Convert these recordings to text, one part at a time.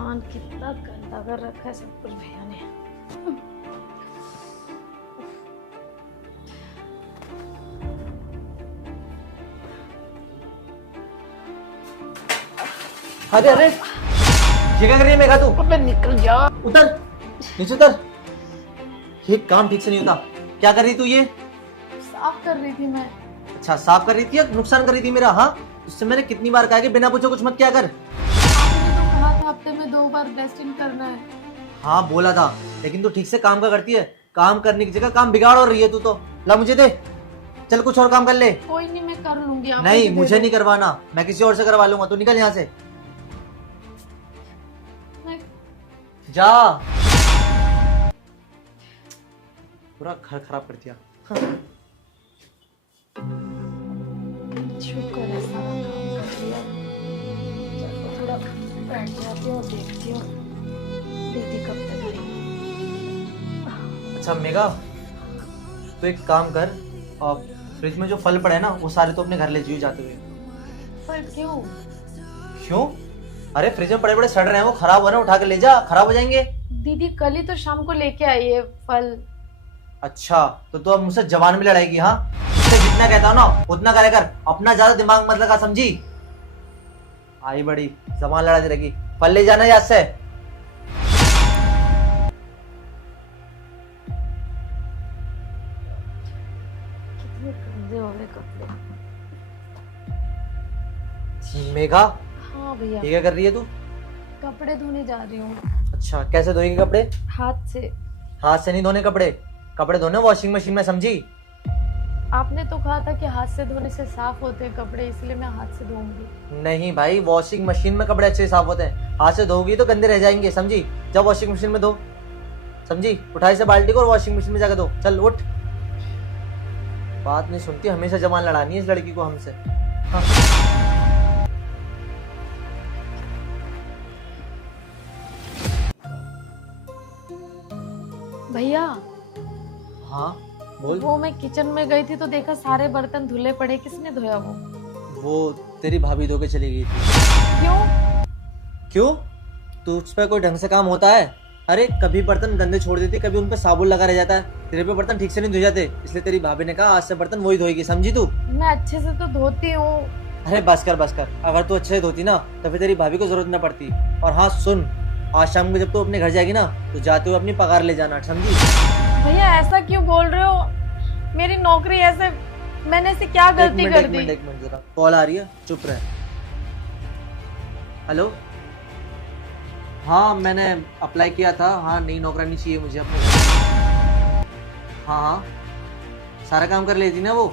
भगवान कितना गंदा कर रखा है सब कुछ भैया ने। अरे अरे ये क्या कर रही है मेघा तू? अबे निकल जा। उतर नीचे उतर। ये काम ठीक से नहीं होता। क्या कर रही तू ये? साफ कर रही थी मैं। अच्छा साफ कर रही थी या नुकसान कर रही थी मेरा? हाँ उससे मैंने कितनी बार कहा है कि बिना पूछे कुछ मत क्या कर। आपने तो कहा था हफ्ते में 2 बार डस्टिंग करना है। हाँ बोला था लेकिन तू ठीक से काम का करती है। काम करने की जगह काम बिगाड़ हो रही है तू तो। ला मुझे दे। चल कुछ और काम कर ले। कोई नहीं मैं कर लूंगी। आप नहीं मुझे नहीं करवाना। मैं किसी और से करवा लूंगा। तू निकल यहाँ से जा। पूरा घर खराब कर दिया। शुक्र है सारा काम कर लिया। चलो थोड़ा बैठ जाती हूँ और देखती हूँ दीदी कब तक आएगी। अच्छा मेघा तो एक काम कर और फ्रिज में जो फल पड़े हैं ना वो सारे तो अपने घर ले जाइए जाते हुए। पर क्यों? क्यों? अरे फ्रिज में पड़े पड़े सड़ रहे हैं वो खराब हो रहे हैं उठा के ले जा खराब हो जाएंगे। दीदी कल ही तो शाम को लेके आई है फल। अच्छा तो तू अब मुझसे जबान में लड़ाएगी? हाँ उससे जितना कहता हूँ ना उतना करे कर। अपना ज्यादा दिमाग मत लगा समझी। आई बड़ी जबान लड़ाती रहेगी। फल ले जाना याद से। कितने गंदे हो गए कपड़े। मेघा हाँ भैया ये क्या कर रही है तू? कपड़े धोने जा रही हूँ। अच्छा कैसे धोएगी कपड़े? हाथ से। हाथ से नहीं धोने कपड़े। कपड़े धोने वॉशिंग मशीन में समझी। आपने तो कहा था कि हाथ से धोने से साफ होते हैं कपड़े इसलिए मैं हाथ से धोऊंगी। नहीं भाई वॉशिंग मशीन में कपड़े अच्छे से साफ होते हैं। हाथ से धोगी तो गंदे रह जाएंगे समझी। जब वॉशिंग मशीन में धो समझी। उठाई से बाल्टी को और वॉशिंग मशीन में जाकर धो। चल उठ। बात नहीं सुनती हमेशा जबान लड़ानी है इस लड़की को हमसे। हाँ। भैया हाँ बोल। वो मैं किचन में गई थी तो देखा सारे बर्तन धुले पड़े। किसने धोया वो तेरी भाभी धो के चली गई थी। क्यों? क्यों? तू उस पर कोई ढंग से काम होता है? अरे कभी बर्तन गंदे छोड़ देती कभी उन पे साबुन लगा रह जाता है। तेरे पे बर्तन ठीक से नहीं धुल जाते इसलिए तेरी भाभी ने कहा आज से बर्तन वही धोएगी समझी तू। मैं अच्छे से तो धोती हूँ। अरे बस कर बस कर। अगर तू अच्छे से धोती ना तो फिर तेरी भाभी को जरूरत न पड़ती। और हाँ सुन आज शाम को जब तू अपने घर जाएगी ना तो जाते हुए अपनी पगार ले जाना समझी। भैया ऐसा क्यों बोल रहे हो? मेरी नौकरी ऐसे मैंने ऐसे क्या गलती कर दी? एक मिनट जरा कॉल आ रही है चुप रह। हेलो हाँ मैंने अप्लाई किया था। हाँ नई नौकरानी चाहिए मुझे अपने घर। हाँ हाँ सारा काम कर लेती ना वो।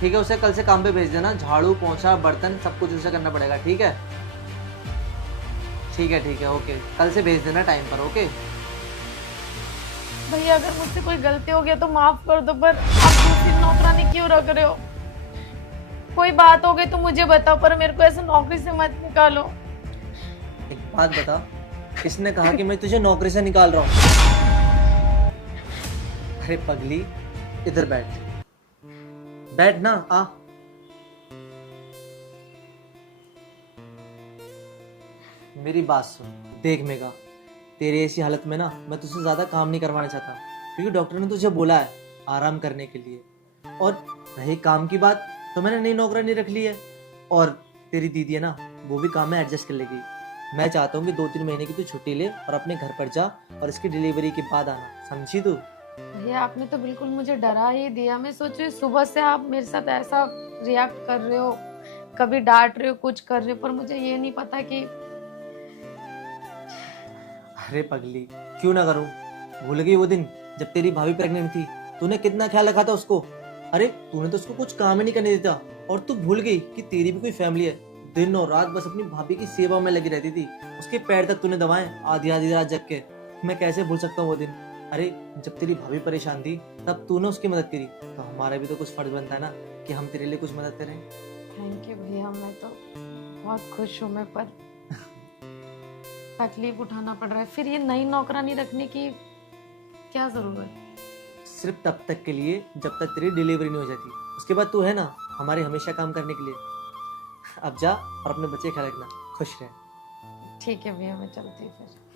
ठीक है उसे कल से काम पे भेज देना। झाड़ू पोंछा बर्तन सब कुछ उसे करना पड़ेगा ठीक है। ठीक है ओके कल से भेज देना टाइम पर ओके। भैया अगर मुझसे कोई गलती हो गया तो माफ कर दो पर आप दूसरी नौकरानी क्यों रख रहे हो? कोई बात हो गई तो मुझे बताओ पर मेरे को ऐसे नौकरी से मत निकालो। एक बात बता किसने कहा कि मैं तुझे नौकरी से निकाल रहा हूँ? अरे पगली इधर बैठ बैठ ना आ। मेरी बात सुन। देख मेघा तेरी ऐसी हालत में ना मैं तुझसे ज्यादा काम नहीं करवाना चाहता क्योंकि डॉक्टर ने तुझे बोला है आराम करने के लिए। और रही काम की बात तो मैंने नई नौकरानी रख ली है और तेरी दीदी है ना वो भी काम में एडजस्ट कर लेगी। मैं चाहता हूँ कि 2-3 महीने की तू छुट्टी ले और अपने घर पर जा और इसकी डिलीवरी के बाद आना समझी तू। भैया आपने तो बिल्कुल मुझे डरा ही दिया। मैं सोच रही सुबह से आप मेरे साथ ऐसा रिएक्ट कर रहे हो कभी डांट रहे हो कुछ कर रहे हो पर मुझे ये नहीं पता कि। अरे पगली क्यों ना करूं? भूल गई वो दिन जब तेरी भाभी प्रेग्नेंट थी? तूने कितना ख्याल रखा था उसको। अरे तूने तो उसको कुछ काम ही नहीं करने देता और तू भूल गई कि तेरी भी कोई फैमिली है। दिन और रात बस अपनी भाभी की सेवा में लगी रहती थी। उसके पैर तक तूने दबाए आधी आधी रात जग के। मैं कैसे भूल सकता हूँ वो दिन? अरे जब तेरी भाभी परेशान थी तब तूने उसकी मदद करी तो हमारा भी तो कुछ फर्ज बनता है ना कि हम तेरे लिए कुछ मदद करें। थैंक यू भैया मैं तो बहुत खुश हूँ। मैं पर तकलीफ उठाना पड़ रहा है। फिर ये नई नौकरानी रखने की क्या जरूरत? सिर्फ तब तक के लिए जब तक तेरी डिलीवरी नहीं हो जाती। उसके बाद तू है ना हमारे हमेशा काम करने के लिए। अब जा और अपने बच्चे ख्याल रखना। खुश रह। ठीक है भैया, मैं चलती हूँ फिर।